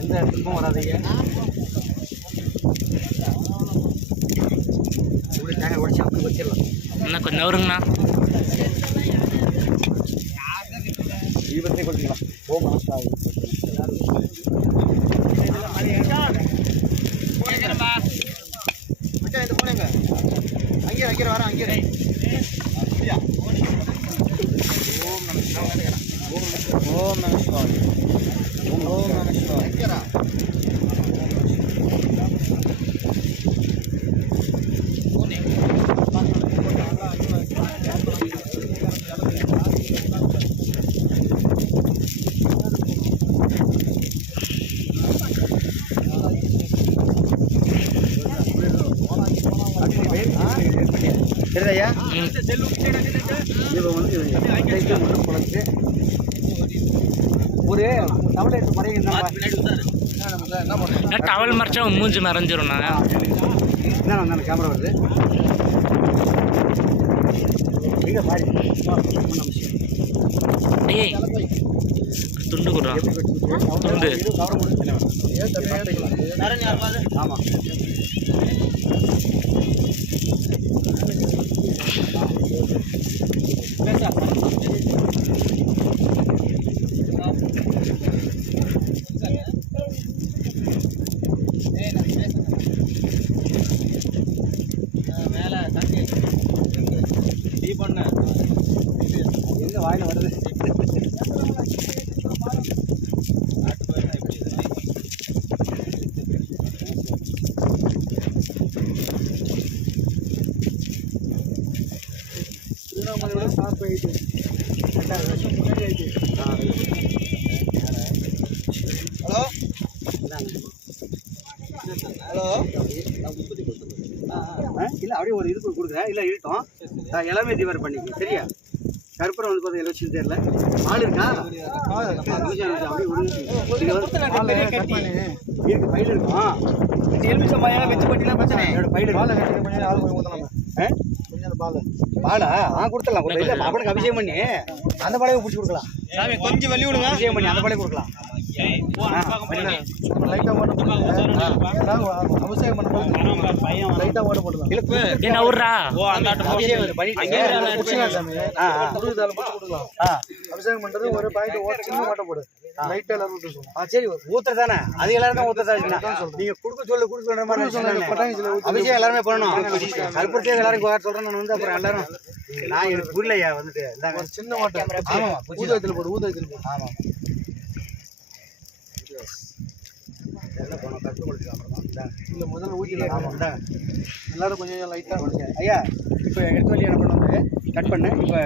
எந்த இடத்துக்கும் வராதீங்க. தேங்காய் உடச்சி அப்படி வச்சிடலாம். இன்னும் கொஞ்சம் வருங்கண்ணா. தீபத்தை கொடுத்துக்கலாம். அங்கே வைக்கிற வர அங்கே ஓம் நம சிவாய. ஓம் நம சிவாய. வைக்கிறா சரிதையா. ஒரு டவல் எடுத்து மறைங்க. டவல் மறைச்சா மூஞ்சி மறைஞ்சிரும். என்ன கேமரா வருது ஏய் துண்டு கொடுறா. துண்டு ஆமாம். எங்க வாயில வருது. திருவண்ணாமலையோட சாப்பிட்டு ஹலோ ஹலோ இல்லை அப்படியே ஒரு இதுக்கு கொடுக்குறேன். இல்லை இருக்கட்டும். எல்லாமே தீவிரம் பண்ணிக்கணும். சரியா? கருப்பரம் வந்து பார்த்தீங்க எலெக்ஷன் தெரியல. ஆள் இருக்கா? இருக்கு பயிர் இருக்கும். எலுமிச்சம் மாயா வச்சு பட்டினா பிரச்சனை. பயிர் பாலா கொடுத்துடலாம். இல்லை பாப்பனுக்கு அபிஷேகம் பண்ணி அந்த பாலையை பிடிச்சி கொடுக்கலாம். கொஞ்சம் வெளியே விடுங்க. அபிஷேகம் பண்ணி அந்த பாலையை கொடுக்கலாம். லைட்டாக ஓட்ட அபிஷேகம் பண்ண லைட்டாக ஓட்ட போடலாம். அபிஷேகம் பண்றது ஒரு பாயிண்ட் ஓட்ட சின்ன ஓட்ட போடு. லைட்டா எல்லாரும் ஊத்துறோம். சரி ஊத்துற தானே. அது எல்லாரும் தான் ஊத்துறதா. நீங்க கொடுக்க சொல்ற மாதிரி அபிஷேகம் எல்லாருமே பண்ணணும். கருப்பூரத்தே எல்லாரும் சொல்றேன். நான் வந்து அப்புறம் எல்லாரும் நான் எனக்கு புரியலையா வந்துட்டு சின்ன ஓட்ட. ஆமா ஊதயத்தில் போடு. ஊதயத்தில் போடு. ஆமா என்ன பண்ணணும் கற்றுக்கொடுத்துக்கலாம். இல்லை முதல்ல ஊற்றிக்கலாம். ஆமாம் எல்லாரும் கொஞ்சம் லைட்டாக ஐயா. இப்போ எடுத்து வழி என்ன பண்ண கட் பண்ணு. இப்போ